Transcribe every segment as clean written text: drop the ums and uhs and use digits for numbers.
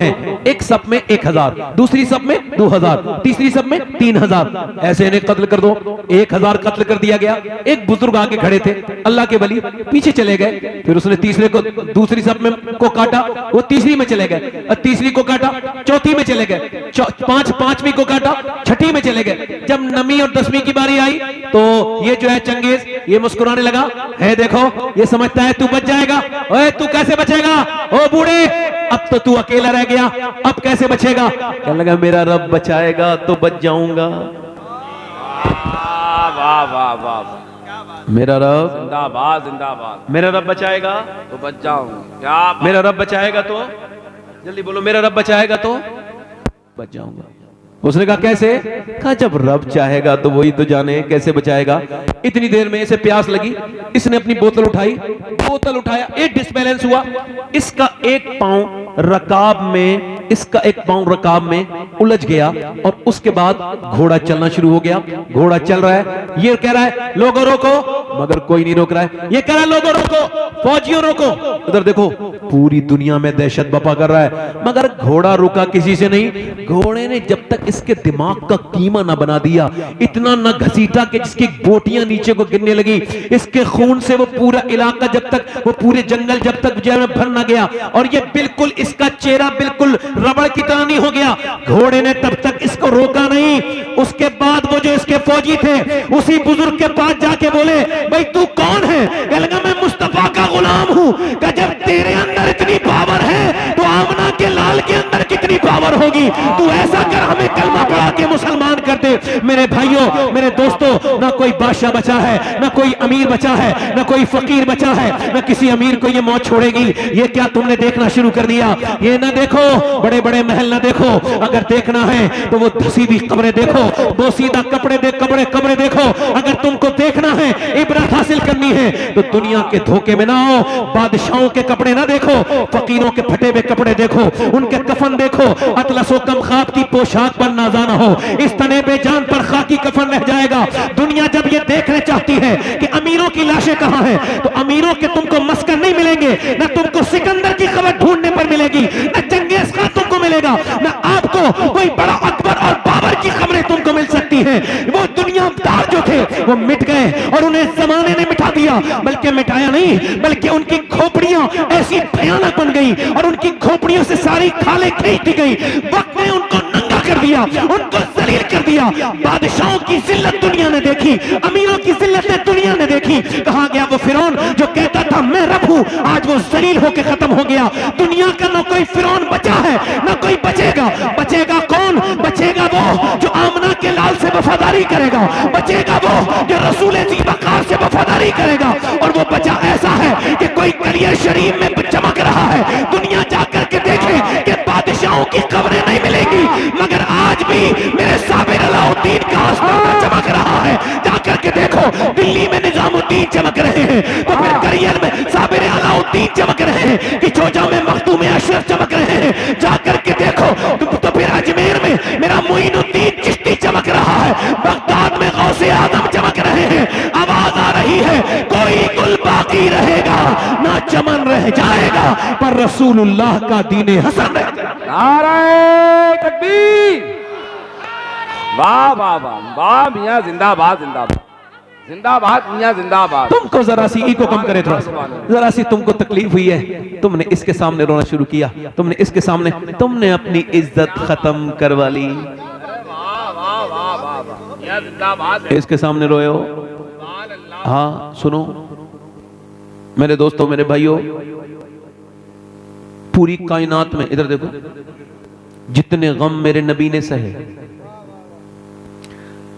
ایک صف میں 1000, دوسری صف میں 2000, تیسری صف میں 3000, ایسے انہیں قتل کر دو. 1000 قتل کر دیا گیا. ایک بزرگ آگے کھڑے تھے اللہ کے ولی, پیچھے چلے گئے. پھر اس نے تیسرے کو دوسری صف میں کو کاٹا, وہ تیسری میں چلے گئے. تیسری کو کاٹا, چوتھی میں چلے گئے. پانچویں کو کاٹا, چھٹی میں چلے گئے. جب 9ویں اور 10ویں کی باری آئی تو یہ جو ہے چنگیز یہ مسکرانے لگا, ہے دیکھو یہ سمجھتا ہے تو بچ جائے گا. اوے تو کیسے بچے گا او بوڑھے, اب تو اکیلا رہ گیا, اب کیسے بچے گا؟ کہنے لگا میرا رب بچائے گا تو بچ جاؤں گا. واہ واہ واہ, میرا رب زندہ باد زندہ باد, میرا رب بچائے گا تو بچ جاؤں. کیا میرا رب بچائے گا تو, جلدی بولو, میرا رب بچائے گا تو بچ جاؤں گا. اس نے کہا کیسے؟ کہا جب رب چاہے گا تو وہی تو جانے کیسے بچائے گا. اتنی دیر میں اسے پیاس لگی, اس نے اپنی بوتل اٹھائی, بوتل اٹھایا, ایک ڈس بیلنس ہوا, اس کا ایک پاؤں رکاب میں الجھ گیا, اور اس کے بعد گھوڑا چلنا شروع ہو گیا. گھوڑا چل رہا ہے, یہ کہہ رہا ہے لوگوں روکو, مگر کوئی نہیں روک رہا ہے. یہ کہہ رہا ہے لوگوں روکو, فوجیوں روکو. ادھر دیکھو پوری دنیا میں دہشت بپا کر رہا ہے, مگر گھوڑا رکا کسی سے نہیں. گھوڑے نے جب تک اس کے دماغ کا قیمہ نہ بنا دیا, اتنا نہ گھسیٹا کہ جس کی بوٹیاں نیچے کو گرنے لگی, اس کے خون سے وہ پورا علاقہ جب تک, وہ پورے جنگل جب تک جو ہے بھر نہ گیا, اور یہ بالکل اس کا چہرہ بالکل ربڑ کی طرح نہیں ہو گیا. گھوڑے نے تب تک اس کو روکا نہیں. اس کے بعد وہ جو اس کے فوجی تھے اسی بزرگ کے پاس جا کے بولے بھائی تو کون ہے؟ کہنے لگا میں مصطفیٰ کا غلام ہوں. کہ جب تیرے اندر اتنی پاور ہے تو آمنہ کے لال کے اندر کتنی پاور ہوگی. تو ایسا کر ہمیں کلمہ پڑھا کے مسلمان کر دے. میرے بھائیوں, میرے دوستوں, نہ کوئی بادشاہ بچا ہے, نہ کوئی امیر بچا ہے, نہ کوئی فقیر بچا ہے, نہ کسی امیر کو یہ موت چھوڑے گی. یہ کیا تم نے دیکھنا شروع کر دیا؟ یہ نہ دیکھو بڑے بڑے محل نہ دیکھو, اگر دیکھنا ہے تو وہ دھسیدی قبریں دیکھو, بوسیدہ قبریں دیکھو. اگر تم کو دیکھنا ہے, عبرت حاصل کرنی ہے تو دنیا کے دھوکے میں نہ ہو. بادشاہوں کے کپڑے نہ دیکھو, فقیروں کے پھٹے ہوئے کپڑے دیکھو, ان کے کفن دیکھو. اطلس و کمخاب کی پوشاک پر نازا نہ ہو, اس تنے بے جان پر خاکی کفن رہ جائے گا. دنیا جب یہ دیکھنے چاہتی ہے کہ امیروں کی لاشیں کہاں ہیں, تو امیروں کے تم کو مسکن نہیں ملیں گے, نہ تم کو سکندر کی خبر ڈھونڈنے پر ملے گی, نہ چنگیز خان تم کو ملے گا, نہ آپ کو کوئی بڑا اکبر اور بابر کی خبریں تم کو مل سکتی ہیں. وہ دنیا دار جو تھے وہ مٹ گئے, اور انہیں زمانے نے مٹا دیا. بلکہ مٹایا نہیں, بلکہ ان کی کھوپڑیاں ایسی بھیانک بن گئی, اور ان کی کھوپڑیوں سے ساری کھالیں کھینچ دی گئی. وقت نے ان کو ننگا کر دیا, ان کو ذلیل کر دیا. بادشاہوں کی ذلت دنیا نے دیکھی, امیروں کی ذلت دنیا نے دیکھی. کہاں گیا وہ فرعون جو کہتا تھا میں رب ہوں؟ آج وہ ذلیل ہو کے ختم ہو گیا. دنیا کا نہ کوئی فرعون بچا ہے, نہ کوئی بچے گا. بچے گا کون؟ بچے گا وہ جو آمنہ کے لال سے وفاداری کرے گا, بچے گا وہ جو رسول ذی وقار سے وفاداری کرے گا. اور وہ بچا ایسا ہے کہ کوئی کلیہ شریف میں چمک رہا ہے. دنیا جا کر کے دیکھے کہ بادشاہوں کی قبریں نہیں ملے گی, مگر آج بھی میرے صابر علاء الدین کا آستانہ چمک رہا ہے. جا کر کے دیکھو دلی میں نظام الدین چمک رہے ہیں, تو پھر کریل میں صابر علاء الدین چمک رہے ہیں, کچوجا میں مخدوم اشرف چمک رہے ہیں. جا کر کے دیکھو تو پھر اجمیر میں میرا معین الدین چشتی چمک رہا ہے, بغداد میں غوث اعظم چمک رہے ہیں. آواز آ رہی ہے کوئی گل باقی رہے گا, نہ چمن رہ جائے گا, پر رسول اللہ کا دین حسن رہ جائے گا. نعرہ تکبیر, واہ واہ واہ واہ میاں, زندہ باد زندہ باد, زندہ باد میاں, زندہ باد. تم کو ذرا سی ای کو کم کرے, تھوڑا سا ذرا سی تم کو تکلیف ہوئی ہے, تم نے اس کے سامنے رونا شروع کیا, تم نے اس کے سامنے, تم نے اپنی عزت ختم کروا لی. اس کے سامنے روئے ہو. ہاں سنو میرے دوستوں, میرے بھائیوں, پوری کائنات میں ادھر دیکھو جتنے غم میرے نبی نے سہے,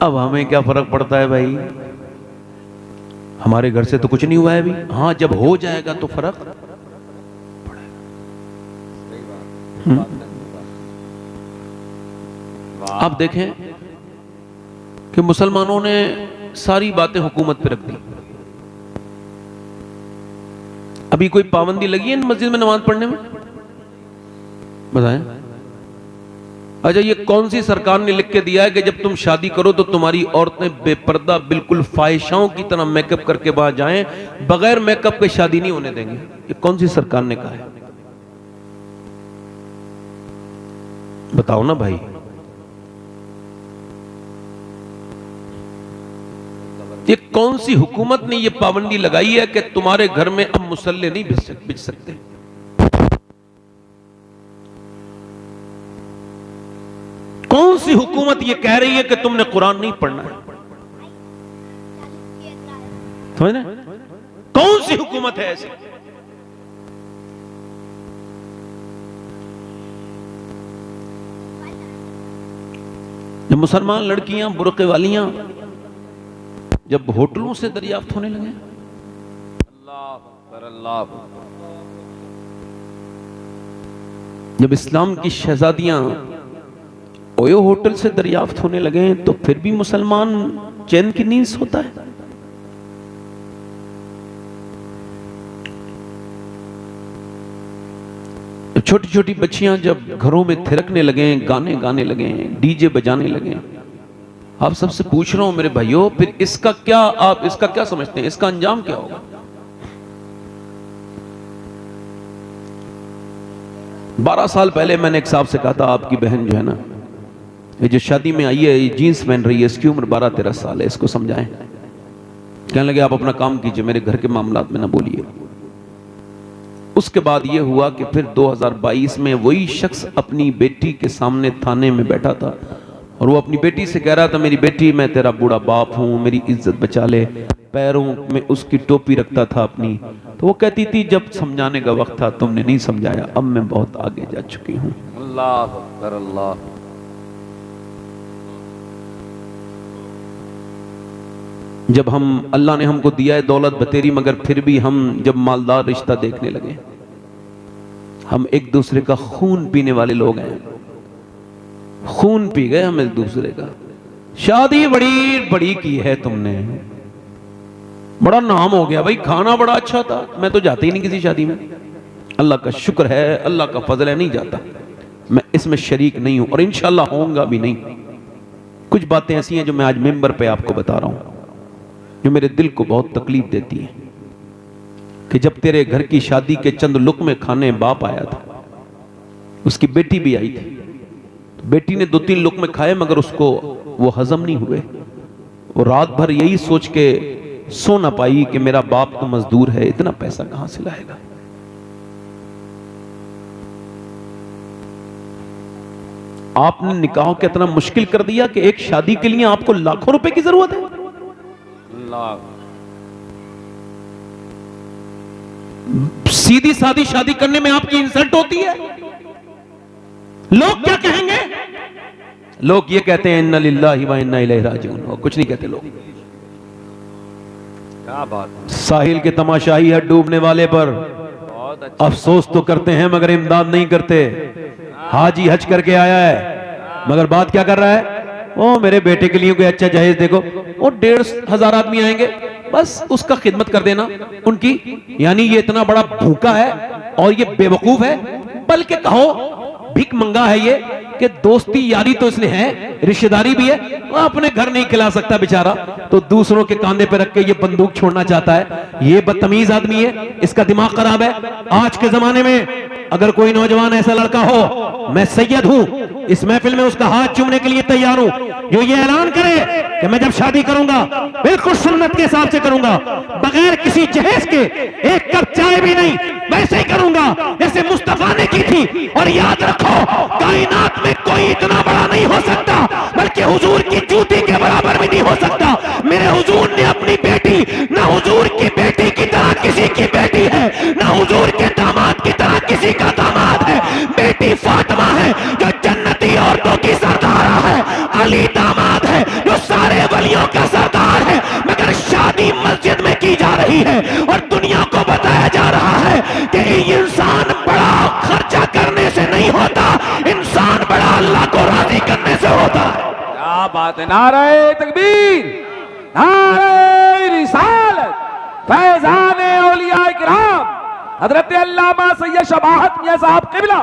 اب ہمیں کیا فرق پڑتا ہے بھائی, ہمارے گھر سے تو کچھ نہیں ہوا ہے ابھی. ہاں جب ہو جائے گا تو فرق پڑے گا. آپ دیکھیں کہ مسلمانوں نے ساری باتیں حکومت پہ رکھ دی. ابھی کوئی پابندی لگی ہے مسجد میں نماز پڑھنے میں؟ بتائیں. اچھا یہ کون سی سرکار نے لکھ کے دیا ہے کہ جب تم شادی کرو تو تمہاری عورتیں بے پردہ بالکل فاحشاؤں کی طرح میک اپ کر کے وہاں جائیں, بغیر میک اپ کے شادی نہیں ہونے دیں گے؟ یہ کون سی سرکار نے کہا ہے؟ بتاؤ نا بھائی، یہ کون سی حکومت نے یہ پابندی لگائی ہے کہ تمہارے گھر میں اب مصلے نہیں بچ سکتے؟ کون سی حکومت یہ کہہ رہی ہے کہ تم نے قرآن نہیں پڑھنا ہے؟ سمجھنا؟ کون سی حکومت ہے ایسی؟ جب مسلمان لڑکیاں برقعے والیاں جب ہوٹلوں سے دریافت ہونے لگے، اللہ اکبر، اللہ اکبر، جب اسلام کی شہزادیاں اویو ہوٹل سے دریافت ہونے لگے تو پھر بھی مسلمان چین کی نیند سوتا ہے؟ چھوٹی چھوٹی بچیاں جب گھروں میں تھرکنے لگیں، گانے گانے لگیں، ڈی جے بجانے لگیں، آپ سب سے پوچھ رہا ہوں میرے بھائیوں، پھر آپ اس کا کیا سمجھتے ہیں؟ اس کا انجام کیا ہوگا؟ 12 سال پہلے میں نے ایک صاحب سے کہا تھا، آپ کی بہن جو ہے نا، یہ جو شادی میں آئی ہے، یہ جینس پہن رہی ہے، اس کی عمر 12-13 سال ہے، اس کو سمجھائیں۔ کہنے لگے آپ اپنا کام کیجئے، میرے گھر کے معاملات میں نہ بولیے۔ اس کے بعد یہ ہوا کہ پھر 2022 میں وہی شخص اپنی بیٹی کے سامنے تھانے میں بیٹھا تھا اور وہ اپنی بیٹی سے کہہ رہا تھا، میری بیٹی میں تیرا بوڑھا باپ ہوں، میری عزت بچا لے۔ پیروں میں اس کی ٹوپی رکھتا تھا اپنی، تو وہ کہتی تھی جب سمجھانے کا وقت تھا تم نے نہیں سمجھایا، اب میں بہت آگے جا چکی ہوں۔ اللہ اکبر، اللہ۔ جب اللہ نے ہم کو دیا ہے دولت بتیری، مگر پھر بھی ہم جب مالدار رشتہ دیکھنے لگے، ہم ایک دوسرے کا خون پینے والے لوگ ہیں، خون پی گئے ہم ایک دوسرے کا۔ شادی بڑی بڑی کی ہے تم نے، بڑا نام ہو گیا بھائی، کھانا بڑا اچھا تھا، میں تو جاتا ہی نہیں کسی شادی میں، اللہ کا شکر ہے، اللہ کا فضل ہے، نہیں جاتا، میں اس میں شریک نہیں ہوں اور انشاءاللہ ہوں گا بھی نہیں۔ کچھ باتیں ایسی ہیں جو میں آج ممبر پہ آپ کو بتا رہا ہوں، جو میرے دل کو بہت تکلیف دیتی ہے، کہ جب تیرے گھر کی شادی کے چند لقمے کھانے باپ آیا تھا، اس کی بیٹی بھی آئی تھی، بیٹی نے 2-3 لقمے کھائے مگر اس کو وہ ہضم نہیں ہوئے، وہ رات بھر یہی سوچ کے سو نہ پائی کہ میرا باپ تو مزدور ہے، اتنا پیسہ کہاں سے لائے گا۔ آپ نے نکاح کو اتنا مشکل کر دیا کہ ایک شادی کے لیے آپ کو لاکھوں روپے کی ضرورت ہے۔ سیدھی سادی شادی کرنے میں آپ کی انسلٹ ہوتی ہے۔ لوگ کیا کہیں گے؟ لوگ یہ کہتے ہیں اِنَّ لِلَّهِ وَإِنَّا إِلَيْهِ رَاجِعُونَ، اور کچھ نہیں کہتے لوگ۔ کیا بات، ساحل کے تماشائی ہے ڈوبنے والے پر افسوس تو کرتے ہیں مگر امداد نہیں کرتے۔ حاجی حج کر کے آیا ہے مگر بات کیا کر رہا ہے؟ او میرے بیٹے کے لیے کوئی اچھا جہیز دیکھو، اور 1,500 آدمی آئیں گے، بس اس کا خدمت کر دینا ان کی، یعنی یہ اتنا بڑا بھوکا ہے اور یہ بے وقوف ہے، بلکہ کہو بھیک منگا ہے یہ، کہ دوستی یاری تو اس نے ہے، رشتہ داری بھی ہے، وہ اپنے گھر نہیں کھلا سکتا بیچارہ، تو دوسروں کے کاندھے پہ رکھ کے یہ بندوق چھوڑنا چاہتا ہے۔ یہ بدتمیز آدمی ہے، اس کا دماغ خراب ہے۔ آج کے زمانے میں اگر کوئی نوجوان ایسا لڑکا ہو، میں سید ہوں، اس محفل میں اس کا ہاتھ چومنے کے لیے تیار ہوں، جو یہ اعلان کرے کہ میں جب شادی کروں گا بالکل سنت کے حساب سے کروں گا، بغیر کسی جہیز کے، ایک کپ چائے بھی نہیں، ویسے ہی کروں گا جیسے مصطفیٰ نے کی تھی۔ اور یاد رکھو، کائنات میں کوئی اتنا بڑا نہیں ہو سکتا، بلکہ حضور کی جوتی کے برابر بھی نہیں ہو سکتا۔ میرے حضور نے اپنی بیٹی، نہ حضور کی بیٹی کی طرح کسی کی بیٹی ہے، نہ حضور کے داماد کی طرح کسی کا داماد ہے۔ بیٹی فاطمہ ہے جو جنتی عورتوں کی سردار ہے، علی داماد ہے جو سارے ولیوں کا سردار ہے، مگر شادی مسجد میں کی جا رہی ہے اور دنیا کو بتایا جا رہا ہے کہ انسان بڑا خرچہ کرنے سے نہیں ہوتا، انسان بڑا اللہ کو راضی کرنے سے ہوتا ہے۔ کیا بات ہے، نعرہ تکبیر، نعرہ رسالت، فیضان اولیاء کرام، حضرت علامہ سید شباہت میاں صاحب قبلہ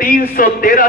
313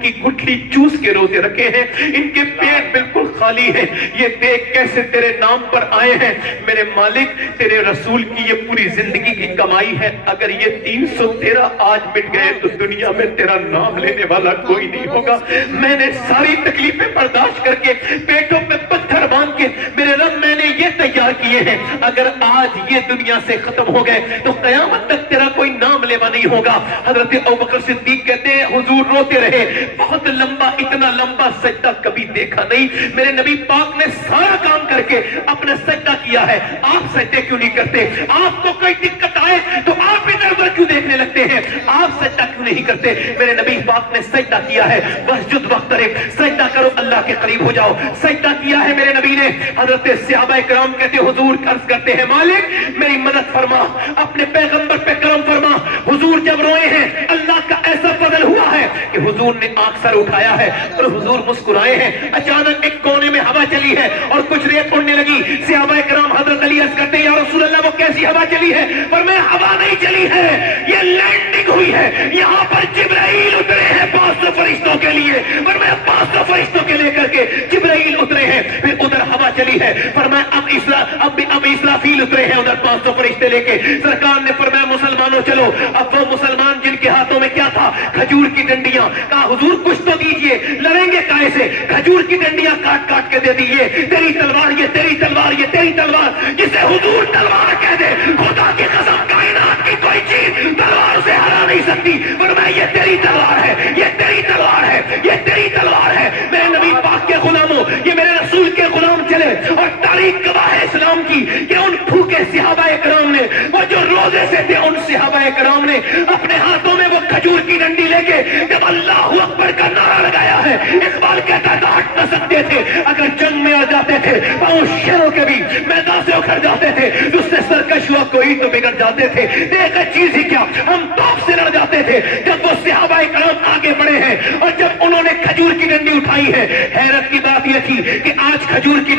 کی گٹھلی چوس کے روزے رکھے ہیں, ان کے پیٹ بالکل خالی ہیں. یہ دیکھ کیسے تیرے نام پر آئے ہیں. میرے مالک تیرے رسول کی یہ پوری زندگی کی کمائی ہے, اگر یہ 313 آج مٹ گئے تو دنیا میں تیرا نام لینے والا کوئی نہیں ہوگا. میں نے ساری تکلیفیں برداشت کر کے پیٹوں پہ پتھر باندھ کے میرے رب میں نے یہ تیار کیے ہیں, اگر آج یہ دنیا سے ختم ہو گئے تو قیامت تک تیرا کوئی نام لیوا نہیں ہوگا. حضرت ابوبکر صدیق کہتے ہیں حضور روتے رہے, بہت لمبا, اتنا لمبا سجدہ کبھی دیکھا نہیں. میرے نبی پاک نے سارا کام کر کے اپنا سجدہ کیا ہے, آپ سجدے کیوں نہیں کرتے؟ آپ کو کوئی دقت آئے تو آپ ادھر ادھر کیوں دیکھنے لگتے ہیں؟ آپ سجدہ کیوں نہیں کرتے؟ میرے نبی پاک نے سجدہ کیا ہے, وسجد وقترب, سجدہ کرو اللہ کے قریب ہو جاؤ. سجدہ کیا ہے میرے نبی نے. حضرت صحابہ کرام کہتے حضور عرض کرتے ہیں مالک میری مدد فرما, اپنے پیغمبر پہ کرم فرما. حضور جب روئے ہیں اللہ کا ایسا فضل ہوا ہے کہ حضور نے آنکھ سر اٹھایا ہے اور حضور مسکرائے ہیں. اچانک ایک کونے میں ہوا چلی ہے اور کچھ ریت اڑنے لگی. صحابہ کرام حضرت علی عرض کرتے ہیں یا رسول اللہ وہ کیسی ہوا چلی ہے؟ فرمایا ہوا نہیں چلی ہے, یہ لینڈنگ ہوئی ہے, یہاں پر جبرائیل اترے ہیں 500 فرشتوں کے لیے. فرمایا 500 فرشتوں کے لے کر کے جبرائیل اترے ہیں, پھر ادھر ہوا چلی ہے. فرمایا اب اسرافیل اترے ہیں ادھر 500 فرشتے لے کے. سرکار نے فرمایا مسلمانوں چلو. اب وہ مسلمان جن کے ہاتھوں میں کیا تھا؟ کھجور کی ڈنڈیاں. کہا حضور کچھ تو دیجئے, لڑیں گے کائے سے؟ کھجور کی ڈنڈیاں کاٹ کاٹ کے دے دیجئے. تیری تلوار, یہ تیری تلوار, یہ تیری تلوار. جسے حضور تلوار کہہ دے, خدا کی قسم کائنات کی کوئی چیز تلوار سے ہرا نہیں سکتی. فرمایا یہ تیری تلوار ہے, یہ تیری تلوار ہے, یہ تیری تلوار ہے. میرے نبی پاک کے غلاموں, یہ میرے رسول کے غلام چلے اور تاریخ گواہ ہے اسلام کی کہ ان بھوکے صحابہ کرام نے, وہ جو روزے سے تھے, ان صحابہ کرام نے اپنے ہاتھوں میں وہ کھجور کی ڈنڈی لے کے جب اللہ اکبر کا نعرہ لگایا ہے, اقبال کہتا ہے ہٹ نہ سکتے تھے. اگر جنگ میں آ جاتے تھے پاؤں شیروں کے بھی میدان سے اکھڑ جاتے تھے, جس سے سرکش ہوا کوئی تو بگڑ جاتے تھے. دیکھ چیز ہی کیا, ہم توپ سے لڑ جاتے تھے. جب وہ صحابہ کرام آگے بڑھے ہیں اور جب انہوں نے کھجور کی ڈنڈی اٹھائی ہے, حیرت کی بات یہ تھی کہ آج کھجور کی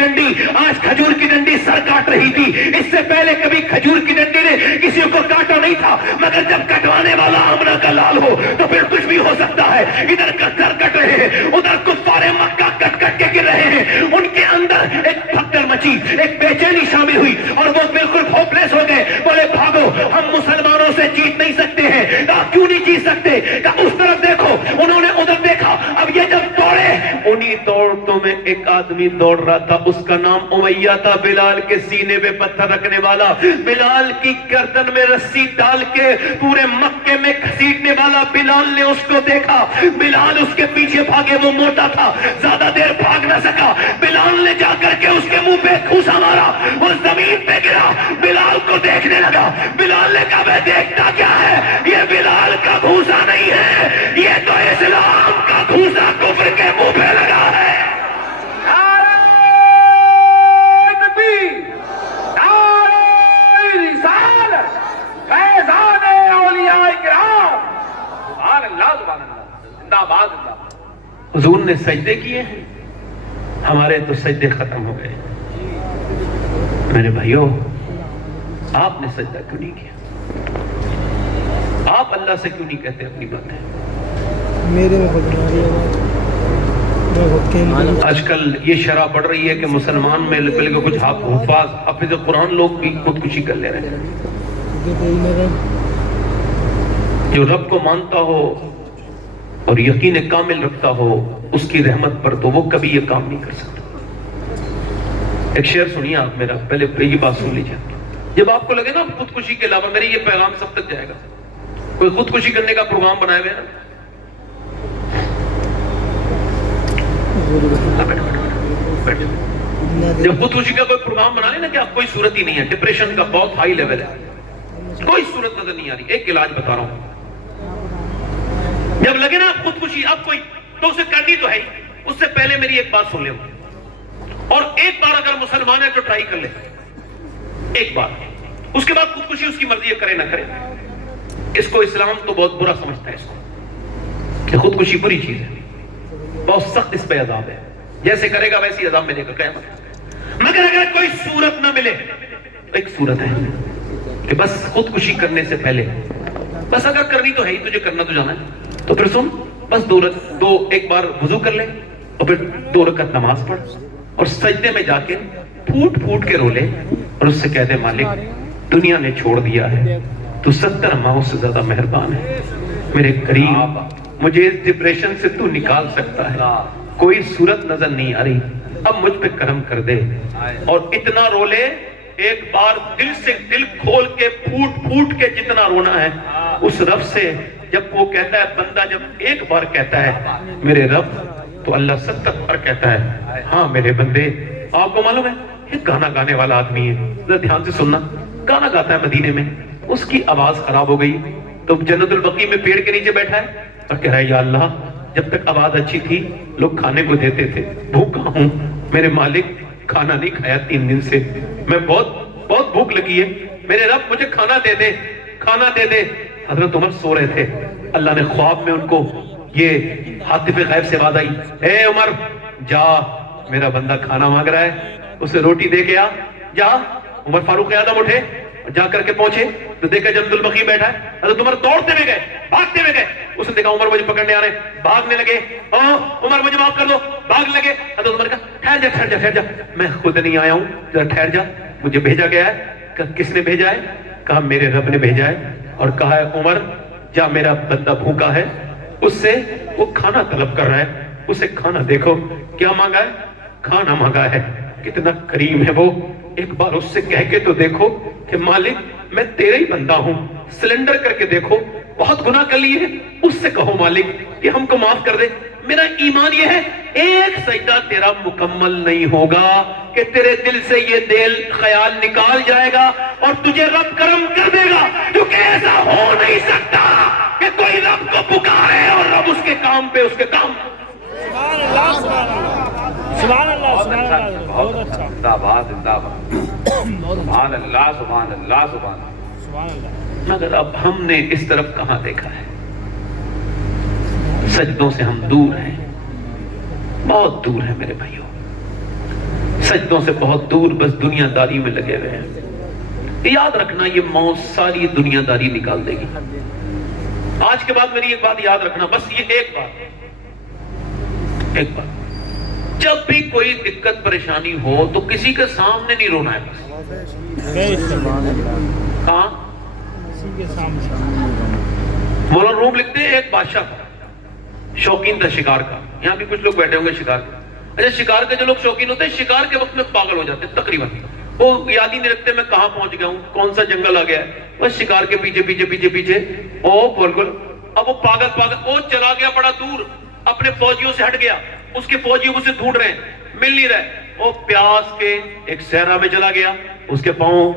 ڈنڈی سر کاٹ رہی تھی. اس سے پہلے کبھی کھجور کی ڈنڈی نے کسی کو کاٹا نہیں تھا, مگر جب کٹوانے والا آمنہ کا لال ہو تو پھر کچھ بھی ہو سکتا ہے. ادھر کٹر کٹ رہے ہیں, ادھر کفار مکہ کٹ کٹ کے گر رہے ہیں. ان کے اندر ایک پھکڑ مچی, ایک بے چینی شامل ہوئی اور وہ بالکل ہوپلیس ہو گئے. بولے بھاگو, ہم مسلمانوں سے جیت نہیں سکتے ہیں. کہا کیوں نہیں جیت سکتے؟ کہا اس طرف دیکھو. انہوں نے ادھر دیکھا. اب یہ جب دوڑے, انہی دوڑتوں میں ایک آدمی دوڑ رہا تھا, اس کا نام امیہ تھا, بلال کے سینے پہ پتھر رکھنے والا, بلال کی گردن میں رسی ڈال کے پورے مکے میں گھسیٹنے والا. بلال نے اس کو دیکھا, بلال اس کے پیچھے بھاگے. وہ موٹا تھا, زیادہ دیر بھاگ نہ سکا. بلال نے جا کر کے اس کے منہ پہ گھوسا مارا, وہ زمین پہ گرا. بلال کو دیکھنے لگا. بلال نے کہا میں دیکھتا کیا ہے, یہ بلال کا گھوسا نہیں ہے, یہ تو اسلام کا گھوسا کفر کے منہ پہ لگا ہے. حضور نے سجدے کیے ہیں, ہمارے تو سجدے ختم ہو گئے. میرے بھائیوں, آپ نے سجدہ کیوں نہیں کیا؟ آپ اللہ سے کیوں نہیں کہتے اپنی باتیں؟ میرے میں آج کل یہ شرح بڑھ رہی ہے کہ مسلمان میں بلکہ کچھ حفاظ حافظ قرآن لوگ بھی خودکشی کر لے رہے ہیں. جو رب کو مانتا ہو اور یقین کامل رکھتا ہو اس کی رحمت پر, تو وہ کبھی یہ کام نہیں کر سکتا. ایک شعر سنیے آپ میرا, پہلے یہ بات سن لیجیے. جب آپ کو لگے نا خودکشی کے علاوہ, میری یہ پیغام سب تک جائے گا, کوئی خودکشی کرنے کا پروگرام بنائے ہوئے نا, جب خودکشی کا کوئی پروگرام بنا لے نا کہ آپ کوئی صورت ہی نہیں ہے, ڈپریشن کا بہت ہائی لیول ہے, کوئی صورت نظر نہیں آ رہی. ایک علاج بتا رہا ہوں, جب لگے نا خودکشی اب کوئی, تو اسے کرنی تو ہے. اس سے پہلے میری ایک بات سن لے, اور ایک بار اگر مسلمان ہے تو ٹرائی کر لے ایک بار, اس کے بعد خودکشی اس کی مرضی ہے, کرے نہ کرے. اس کو اسلام تو بہت برا سمجھتا ہے اس کو, کہ خودکشی بری چیز ہے, بہت سخت اس پہ عذاب ہے, جیسے کرے گا ویسی عذاب ملے گا قیامت. مگر اگر کوئی صورت نہ ملے, ایک صورت ہے کہ بس خودکشی کرنے سے پہلے, بس اگر کرنی تو ہے ہی, تجھے کرنا تو جانا ہے, تو پھر سن, بس ایک بار وضو کر لے اور پھر 2 رکعت نماز پڑھ اور سجدے میں جا کے پھوٹ پھوٹ کے رو لے اور اس سے کہہ دے مالک دنیا نے چھوڑ دیا ہے، تو 70 ماؤں سے زیادہ مہربان ہے، میرے کریم مجھے اس ڈپریشن سے تو نکال سکتا ہے، کوئی صورت نظر نہیں آ رہی، اب مجھ پہ کرم کر دے. اور اتنا رو لے ایک بار دل سے دل کھول کے پھوٹ پھوٹ کے جتنا رونا ہے اس رب سے. جب وہ کہتا ہے بندہ جب ایک بار کہتا ہے میرے رب، تو اللہ 70 بار کہتا ہے ہاں میرے بندے. آپ کو معلوم ہے یہ گانا گانے والا آدمی ہے، ذرا دھیان سے سننا، گانا گاتا ہے مدینے میں، اس کی آواز خراب ہو گئی تو جنت البقیع میں پیڑ کے نیچے بیٹھا ہے اور کہہ رہا ہے یا اللہ جب تک آواز اچھی تھی لوگ کھانے کو دیتے تھے، بھوکا ہوں میرے مالک، کھانا نہیں کھایا 3 دن سے، میں بہت بھوک لگی ہے، میرے رب مجھے کھانا دے دے، کھانا دے دے. حضرت عمر سو رہے تھے، اللہ نے خواب میں ان کو یہ حاطف غیب سے آواز آئی، اے عمر جا میرا بندہ کھانا مانگ رہا ہے، اسے روٹی دے کے آ. جا. عمر فاروق اعظم اٹھے، جا کر کے پہنچے تو دیکھا جنت البقیع بیٹھا ہے. حضرت عمر دوڑتے ہوئے گئے، بھاگتے ہوئے گئے، اس نے دیکھا عمر مجھے پکڑنے آ رہے ہیں، بھاگنے لگے، عمر مجھے معاف کر دو، بھاگنے لگے. حضرت عمر کہا ٹھہر جا، میں خود نہیں آیا ہوں، ذرا ٹھہر جا، مجھے بھیجا گیا ہے. کہا کس نے بھیجا ہے؟ کہا میرے رب نے بھیجا ہے اور کہا ہے عمر جا میرا بندہ بھوکا ہے، اس سے وہ کھانا طلب کر رہا ہے، اسے کھانا دیکھو. کیا مانگا ہے؟ کھانا مانگا ہے. کتنا کریم ہے وہ، ایک بار اس سے کہہ کے تو دیکھو کہ مالک میں تیرے ہی بندہ ہوں، سلنڈر کر کے دیکھو، بہت گناہ کر لیے ہیں، اس سے کہو مالک کہ ہم کو معاف کر دے. میرا ایمان یہ ہے ایک سجدہ تیرا مکمل نہیں ہوگا کہ تیرے دل سے یہ دل خیال نکال جائے گا اور تجھے رب کرم کر دے گا. کیونکہ ایسا ہو نہیں سکتا کہ کوئی رب کو پکارے اور رب اس کے کام پہ اس کے کام. سبحان اللہ سبحان اللہ سبحان اللہ بہت اچھا. زندہ باد زندہ باد، سبحان اللہ سبحان اللہ سبحان اللہ سبحان اللہ. مگر اب ہم نے اس طرف کہاں دیکھا ہے؟ سجدوں سے ہم دور ہیں، بہت دور ہیں میرے بھائیوں، سجدوں سے بہت دور، بس دنیا داری میں لگے ہوئے ہیں. یاد رکھنا یہ موت ساری دنیا داری نکال دے گی. آج کے بعد میری ایک بات یاد رکھنا، بس یہ ایک بات، جب بھی کوئی دقت پریشانی ہو تو کسی کے سامنے نہیں رونا ہے. بس کہاں مولانا روم لکھتے ہیں ایک بادشاہ تھا، شوقین تھا شکار کا. یہاں بھی کچھ لوگ بیٹھے ہوں گے شکار کا. اچھا شکار کے جو لوگ شوقین ہوتے ہیں شکار کے وقت میں پاگل ہو جاتے ہیں تقریباً، وہ یاد ہی نہیں رکھتے میں کہاں پہنچ گیا ہوں، کون سا جنگل آ گیا ہے، بس شکار کے پیچھے پیچھے پیچھے پیچھے بالکل. اب وہ پاگل وہ چلا گیا بڑا دور، اپنے فوجیوں سے ہٹ گیا، اس کے فوجی اسے ڈھونڈ رہے ہیں، مل نہیں رہے. وہ پیاس کے ایک صحرا میں چلا گیا، اس کے پاؤں،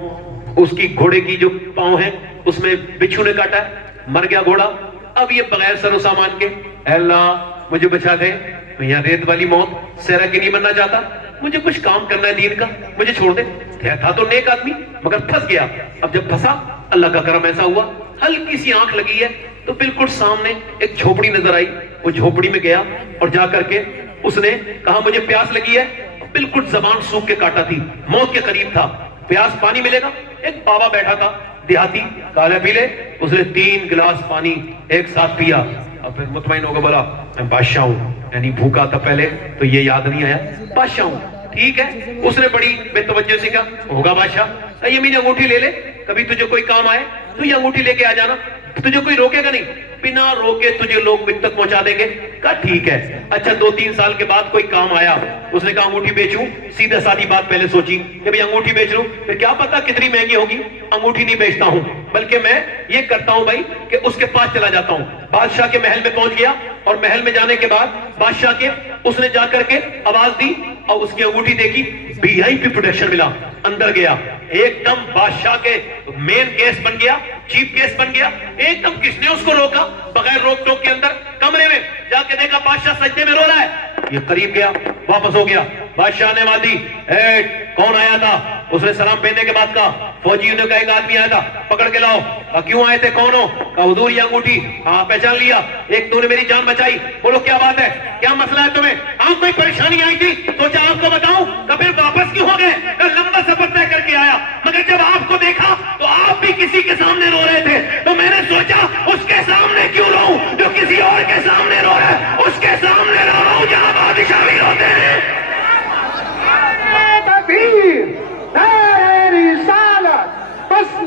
اس کی گھوڑے کی جو پاؤں ہیں اس میں بچھو نے کاٹا ہے، مر گیا گھوڑا. اب یہ بغیر سر و سامان کے، اے اللہ مجھے بچا دے، میں یہاں ریت والی موت صحرا کی نہیں مرنا چاہتا، مجھے کچھ کام کرنا ہے دین کا، مجھے چھوڑ دے. تھا تو نیک آدمی مگر پھنس گیا. اب جب پھنسا اللہ کا کرم ایسا ہوا ہلکی سی آنکھ لگی ہے تو بالکل سامنے ایک جھوپڑی نظر آئی. وہ جھوپڑی میں گیا اور جا کر کے اس نے کہا مجھے پیاس لگی ہے. بالکل زبان سوکھ کے کاٹا تھی، موت کے قریب تھا. پیاس پانی ملے گا؟ ایک بابا بیٹھا تھا دیہاتی، کہا پی لے. اس نے 3 گلاس پانی ایک ساتھ پیا اور پھر مطمئن ہو گیا، بولا میں بادشاہ ہوں، یعنی بھوکا تھا پہلے تو یہ یاد نہیں آیا، بادشاہ ہوں. ٹھیک ہے. اس نے بڑی بے توجہ سے کہا ہوگا بادشاہ، یہ میری انگوٹھی لے لے، کبھی تجھے کوئی کام آئے تو یہ انگوٹھی لے کے آ جانا، تجھے کوئی روکے گا نہیں، بنا روکے تجھے لوگ مجھ تک پہنچا دیں گے. کہا ٹھیک ہے. اچھا 2-3 سال کے بعد کوئی کام آیا، اس نے کہا انگوٹھی بیچوں. سیدھا سادی بات پہلے سوچی کہ بھئی انگوٹھی بیچ لوں، پھر کیا پتا کتنی مہنگی ہوگی. انگوٹھی نہیں بیچتا ہوں، بلکہ میں یہ کرتا ہوں بھائی کہ اس کے پاس چلا جاتا ہوں. بادشاہ کے محل میں پہنچ گیا اور محل میں جانے کے بعد بادشاہ کے اس نے جا کر کے آواز دی اور اس کی انگوٹھی دیکھی، VIP پروٹیکشن ملا. اندر گیا، ایک دم بادشاہ کے مین کیس بن گیا، چیف کیس بن گیا. ایک دم کس نے اس کو روکا؟ بغیر روک ٹوک کے اندر کمرے میں جا کے دیکھا بادشاہ سجدے میں رو رہا ہے. یہ قریب گیا، واپس ہو گیا. بادشاہ نے آواز دی، اے کون آیا تھا؟ اس نے سلام پہننے کے بعد کہا فوجیوں نے کہا ایک آدمی آیا تھا، پکڑ کے لاؤ. کیوں آئے تھے؟ کون ہو؟ کہا حضور یہ انگوٹھی. ہاں پہچان لیا، ایک تو نے میری جان بچائی. بولو کیا بات ہے، کیا مسئلہ ہے تمہیں؟ آپ کوئی پریشانی آئی تھی؟ سوچا آپ کو بتاؤں. پھر واپس کیوں ہو گئے؟ لمبا سفر طے کر کے آیا، مگر جب آپ کو دیکھا تو آپ بھی کسی کے سامنے رو رہے تھے، تو میں نے سوچا اس کے سامنے کیوں رہوں جو کسی اور کے سامنے رو رہا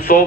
100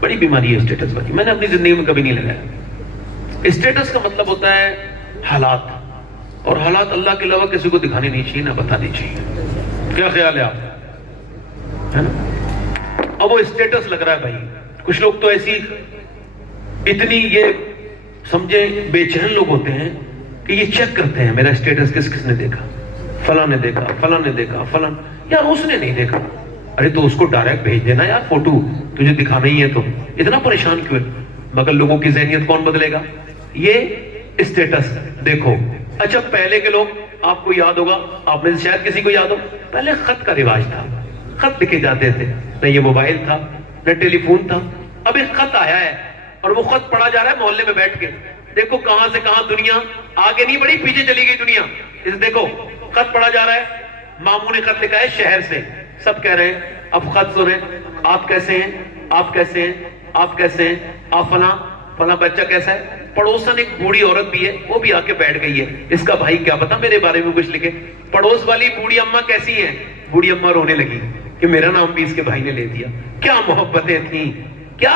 بڑی بیماری ہے اسٹیٹس والی, میں نے اپنی زندگی میں کبھی نہیں لگایا. اسٹیٹس کا مطلب ہوتا ہے حالات, اور حالات اللہ کے علاوہ کسی کو دکھانے نہیں چاہیے, نہ بتانے چاہیے. کیا خیال ہے آپ, ہے نا؟ اب وہ اسٹیٹس لگ رہا ہے بھائی. کچھ لوگ تو ایسی اتنی یہ سمجھے بے چین لوگ ہوتے ہیں کہ یہ چیک کرتے ہیں میرا اسٹیٹس کس کس نے دیکھا, فلاں نے دیکھا, فلاں نے دیکھا, فلاں. یار اس نے نہیں دیکھا, ارے تو اس کو ڈائریکٹ بھیج دینا یار فوٹو, تجھے دکھانا ہی ہے تو اتنا پریشان کیوں ہے؟ مگر لوگوں کی ذہنیت کون بدلے گا؟ یہ اسٹیٹس دیکھو. اچھا پہلے کے لوگ, آپ کو یاد ہوگا, آپ میں سے شاید کسی کو یاد ہو, پہلے خط کا رواج تھا, خط لکھے جاتے تھے, نہ یہ موبائل تھا نہ ٹیلی فون تھا. اب ایک خط آیا ہے اور وہ خط پڑھا جا رہا ہے محلے میں بیٹھ کے. دیکھو کہاں سے کہاں دنیا آگے نہیں بڑھی, پیچھے چلی گئی دنیا. دیکھو خط پڑھا جا رہا ہے, ماموں نے خط لکھا ہے شہر سے, سب کہہ رہے ہیں اب خط سنیں, آپ کیسے ہیں, آپ کیسے ہیں, آپ کیسے ہیں, آپ فلاں فلاں بچہ کیسا ہے. پڑوسن ایک بوڑھی عورت بھی ہے, وہ بھی آ کے بیٹھ گئی ہے, اس کا بھائی کیا پتا میرے بارے میں کچھ لکھے. پڑوس والی بوڑھی اماں کیسی ہیں, بوڑھی اماں رونے لگی کہ میرا نام بھی اس کے بھائی نے لے دیا. کیا محبتیں تھیں, کیا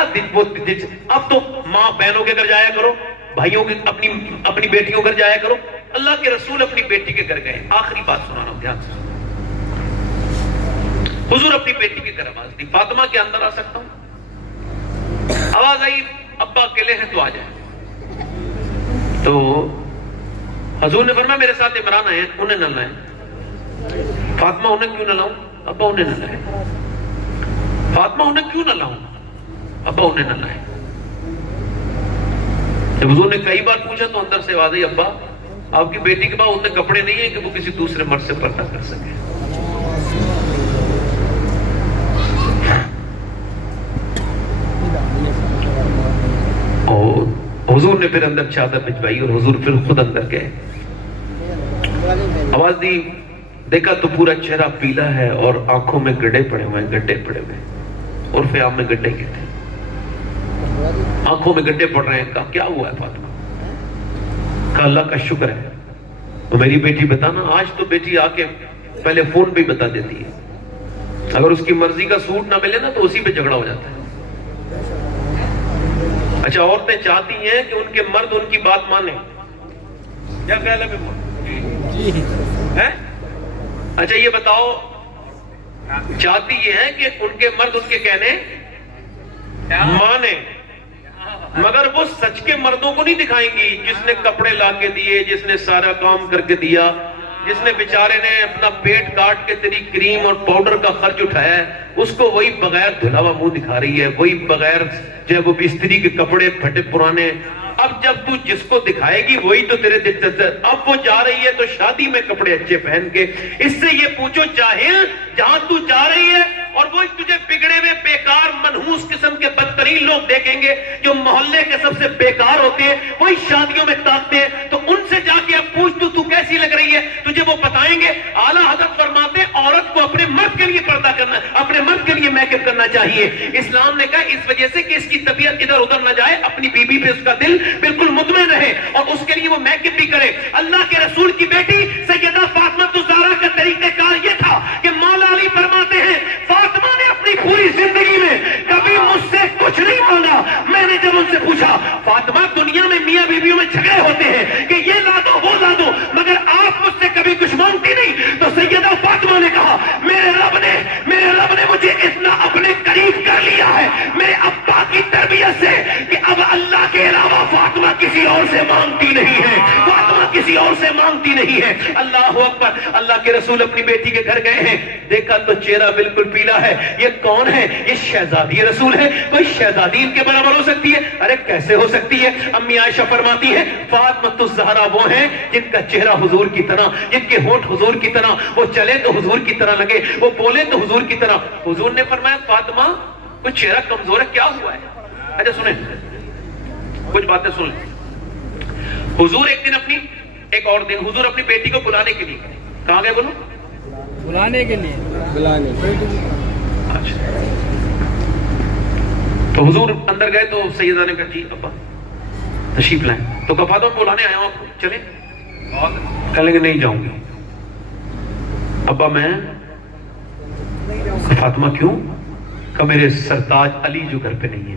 اب تو ماں بہنوں کے گھر جایا کرو, بھائیوں کے اپنی بیٹیوں کے گھر جایا کرو. اللہ کے رسول اپنی بیٹی کے گھر گئے. آخری بات سنانا ہوں دھیان سے. حضور اپنی بیٹی کے گھر آواز دی, فاطمہ کے اندر آ سکتا ہوں؟ آواز آئی ابا اکیلے ہیں تو آ جائیں. تو حضور نے فرمایا میرے ساتھ عمران آئے ہیں, انہیں نہ لائیں. فاطمہ انہیں کیوں نہ لاؤں؟ ابا انہیں نہ لائیں. فاطمہ انہیں کیوں نہ لاؤں؟ ابا انہیں نہ لائیں. جب حضور نے کئی بار پوچھا تو اندر سے آواز آئی ابا آپ کی بیٹی کے پاس اتنے کپڑے نہیں ہیں کہ وہ کسی دوسرے مرد سے پردہ کر سکے. اور حضور نے پھر اندر چادر بچھوائی اور حضور پھر خود اندر گئے. آواز دی, دیکھا تو پورا چہرہ پیلا ہے اور آنکھوں میں گڈھے پڑے ہوئے ہیں, گڈھے پڑے ہوئے ہیں. اور فیام میں گڈھے کہتے ہیں, آنکھوں میں گڈھے پڑ رہے ہیں. کہا کیا ہوا ہے فاطمہ؟ کہا اللہ کا شکر ہے. تو میری بیٹی بتانا, آج تو بیٹی آ کے پہلے فون پہ بتا دیتی ہے, اگر اس کی مرضی کا سوٹ نہ ملے نا تو اسی پہ جھگڑا ہو جاتا ہے. اچھا عورتیں چاہتی ہیں کہ ان کے مرد ان کی بات مانیں, کیا خیال ہے؟ اچھا یہ بتاؤ, چاہتی یہ ہے کہ ان کے مرد ان کے کہنے مانیں, مگر وہ سچ کے مردوں کو نہیں دکھائیں گی جس نے کپڑے لا کے دیے, جس نے سارا کام کر کے دیا, جس نے بیچارے نے اپنا پیٹ کاٹ کے تیری کریم اور پاؤڈر کا خرچ اٹھایا ہے, اس کو وہی بغیر دھلا ہوا منہ دکھا رہی ہے, وہی بغیر جو ہے وہ بستری کے کپڑے پھٹے پرانے. اب جب تو جس کو دکھائے گی وہی تو تیرے دل. اب وہ جا رہی ہے تو شادی میں کپڑے اچھے پہن کے. اس سے یہ پوچھو جاہل, جہاں تو جا رہی ہے اور وہ تجھے بگڑے ہوئے بیکار منحوس قسم کے بدترین لوگ دیکھیں گے جو محلے کے سب سے بیکار ہوتے ہیں, وہی شادیوں میں تاکتے ہیں. تو ان سے جا کے اب پوچھ تو کیسی لگ رہی ہے, تجھے وہ بتائیں گے. اعلیٰ حضرت فرماتے ہیں عورت کو اپنے مرد کے لیے پردہ کرنا, اپنے مرد کے لیے میک اپ کرنا چاہیے. اسلام نے کہا اس وجہ سے کہ اس کی طبیعت ادھر ادھر نہ جائے, اپنی بیوی پہ اس کا دل بالکل مطمئن رہے, اور اس کے لیے وہ میک اپ بھی کرے. اللہ کے رسول کی بیٹی سیدہ فاطمہ الزہرا کا طریقہ کار یہ تھا کہ مولا علی فرماتے ہیں فاطمہ نے اپنی پوری زندگی میں کبھی مجھ سے کچھ نہیں مانگا. میں نے جب ان سے پوچھا فاطمہ دنیا میں میاں بیویوں میں جھگڑے ہوتے ہیں کہ یہ لا دو وہ لا دو, مگر آپ مجھ سے کبھی کچھ مانگتی نہیں. تو سیدہ فاطمہ نے کہا میرے رب نے مجھے اتنا اپنے قریب کر لیا ہے میرے ابا کی تربیت سے کہ اب اللہ کے علاوہ فاطمہ کسی اور سے مانگتی نہیں ہے, فاطمہ کسی اور سے مانگتی نہیں ہے. اللہ اکبر. اللہ کے رسول اپنی بیٹی کے گھر گئے ہیں, دیکھا تو چہرہ بالکل پیلا ہے. یہ کون ہے؟ یہ شہزادی رسول ہے. کوئی شہزادی ان کے برابر ہو سکتی ہے؟ ارے کیسے ہو سکتی ہے؟ امی عائشہ فرماتی ہے فاطمہ الزہرا وہ ہیں جن کا چہرہ حضور کی طرح, جن کے ہونٹ حضور کی طرح, وہ چلے تو حضور کی طرح لگے, وہ بولے تو حضور کی طرح. حضور نے فرمایا فاطمہ کوئی چہرہ کمزور ہے, کیا ہوا ہے؟ اچھا سنیں کچھ باتیں سن لیں. حضور ایک اور دن حضور اپنی بیٹی کو بلانے کے لیے کہاں گئے؟ بولو بلانے کے لیے. تو حضور اندر گئے تو سیدہ نے کہا جی ابا تشریف لائیں. تو کہا فاطمہ بلانے آیا ہوں آپ کو, چلیں؟ کہنے لگے نہیں جاؤں گی. ابا میں. فاطمہ کیوں؟ کہ میرے سرتاج علی جو گھر پہ نہیں ہے.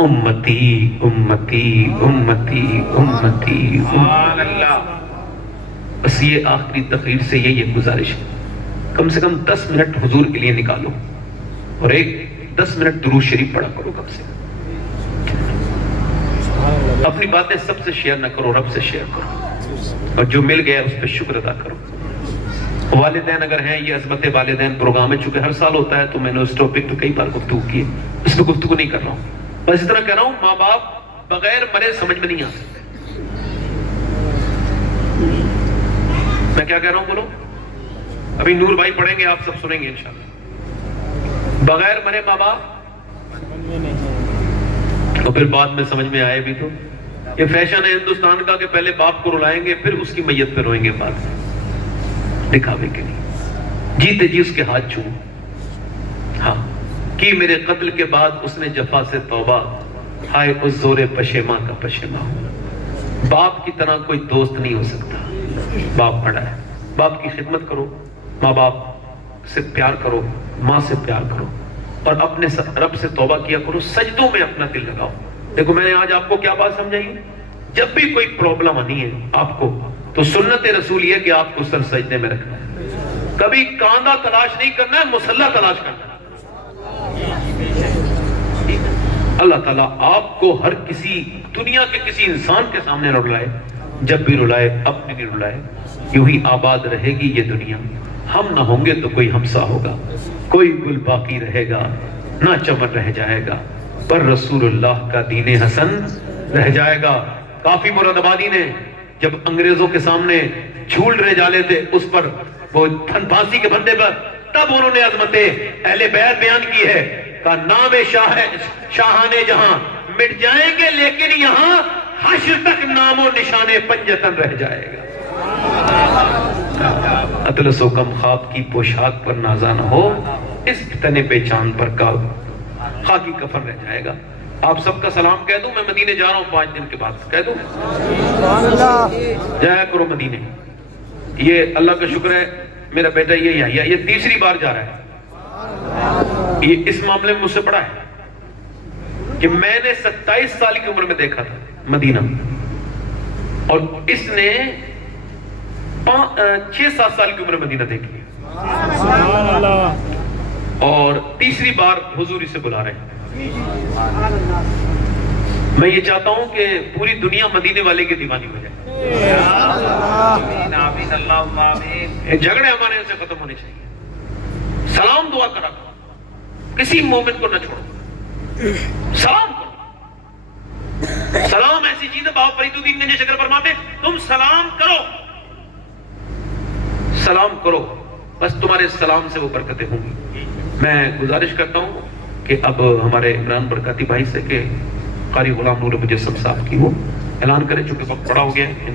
امتی امتی امتی امتی سبحان اللہ. بس یہ آخری تقریر سے یہ گزارش ہے، کم سے کم 10 منٹ حضور کے لیے نکالو اور 10 منٹ درود شریف پڑھا کرو کم سے کم. اپنی باتیں سب سے شیئر نہ کرو، رب سے شیئر کرو، اور جو مل گیا اس پہ شکر ادا کرو. والدین اگر ہیں، یہ عظمت والدین پروگرام ہے، چونکہ ہر سال ہوتا ہے تو میں نے اس ٹاپک پہ کئی بار گفتگو کی ہے، اس پہ گفتگو نہیں کر رہا ہوں. بس اتنا کہہ رہا ہوں، ماں باپ بغیر مرے سمجھ میں نہیں آ سکتے. میں کیا کہہ رہا ہوں بولو؟ ابھی نور بھائی پڑھیں گے، آپ سب سنیں گے انشاءاللہ. بغیر مرے ماں باپ، اور پھر بعد میں سمجھ میں آئے بھی تو. یہ فیشن ہے ہندوستان کا کہ پہلے باپ کو رلائیں گے پھر اس کی میت پہ روئیں گے بعد میں، دکھاوے کے لیے. جیتے جی اس کے ہاتھ چھو. ہاں کی میرے قتل کے بعد اس نے جفا سے توبہ، ہائے اس زور پشیماں کا پشیماں. باپ کی طرح کوئی دوست نہیں ہو سکتا. باپ بڑا ہے، باپ کی خدمت کرو، ماں باپ سے پیار کرو، ماں سے پیار کرو، اور اپنے رب سے توبہ کیا کرو. سجدوں میں اپنا دل لگاؤ. دیکھو میں نے آج آپ کو کیا بات سمجھائی؟ جب بھی کوئی پرابلم آنی ہے آپ کو تو سنت رسول یہ کہ آپ کو سر سجدے میں رکھنا ہے. کبھی کاندھا تلاش نہیں کرنا ہے، مسلح تلاش کرنا ہے. اللہ تعالیٰ آپ کو ہر کسی دنیا کے کسی انسان کے سامنے نہ رلائے، جب بھی رلائے اپنے نہیں رلائے. یوں ہی آباد رہے گی یہ دنیا. ہم نہ ہوں گے تو کوئی ہمسا ہوگا، کوئی گل باقی رہے گا، نہ چمن رہ جائے گا، پر رسول اللہ کا دین حسن رہ جائے گا. کافی مراد آبادی نے جب انگریزوں کے سامنے جھول رہے جالے تھے اس پر، وہ پھانسی کے بندے پر، تب انہوں نے عظمت اہل بیت بیان کی ہے کہ نام شاہان جہاں مٹ جائیں گے لیکن یہاں حشر تک نام و نشان پنجتن رہ جائے گا. اطلس و کم خواب کی پوشاک پر نازا نہ ہو، اس تنے پہ چاند پر خاکی کفن رہ جائے گا. آپ سب کا سلام کہہ دوں، میں مدینے جا رہا ہوں 5 دن کے بعد، کہہ دوں جایا کرو مدینے. یہ اللہ کا شکر ہے میرا بیٹا یہ تیسری بار جا رہا ہے. یہ اس معاملے میں مجھ سے بڑا ہے کہ میں نے 27 سال کی عمر میں دیکھا تھا مدینہ، اور اس نے 6-7 سال کی عمر میں مدینہ دیکھی، اور تیسری بار حضور اسے بلا رہے ہیں. میں یہ چاہتا ہوں کہ پوری دنیا مدینے والے کی دیوانی ہو جائے. جھگڑے ہمارے سے ختم ہونے چاہیے. سلام دعا کرا کرو، کسی مومن کو نہ چھوڑو، سلام کرو. سلام ایسی چیز ہے، بابا فرید الدین گنج شکر فرماتے تم سلام کرو، سلام کرو، بس تمہارے سلام سے وہ برکتیں ہوں گی. میں گزارش کرتا ہوں کہ اب ہمارے عمران برکاتی بھائی سے کہ قاری غلام نور مجسم صاحب کی وہ اعلان کرے، چونکہ وقت بڑا ہو گیا ہے.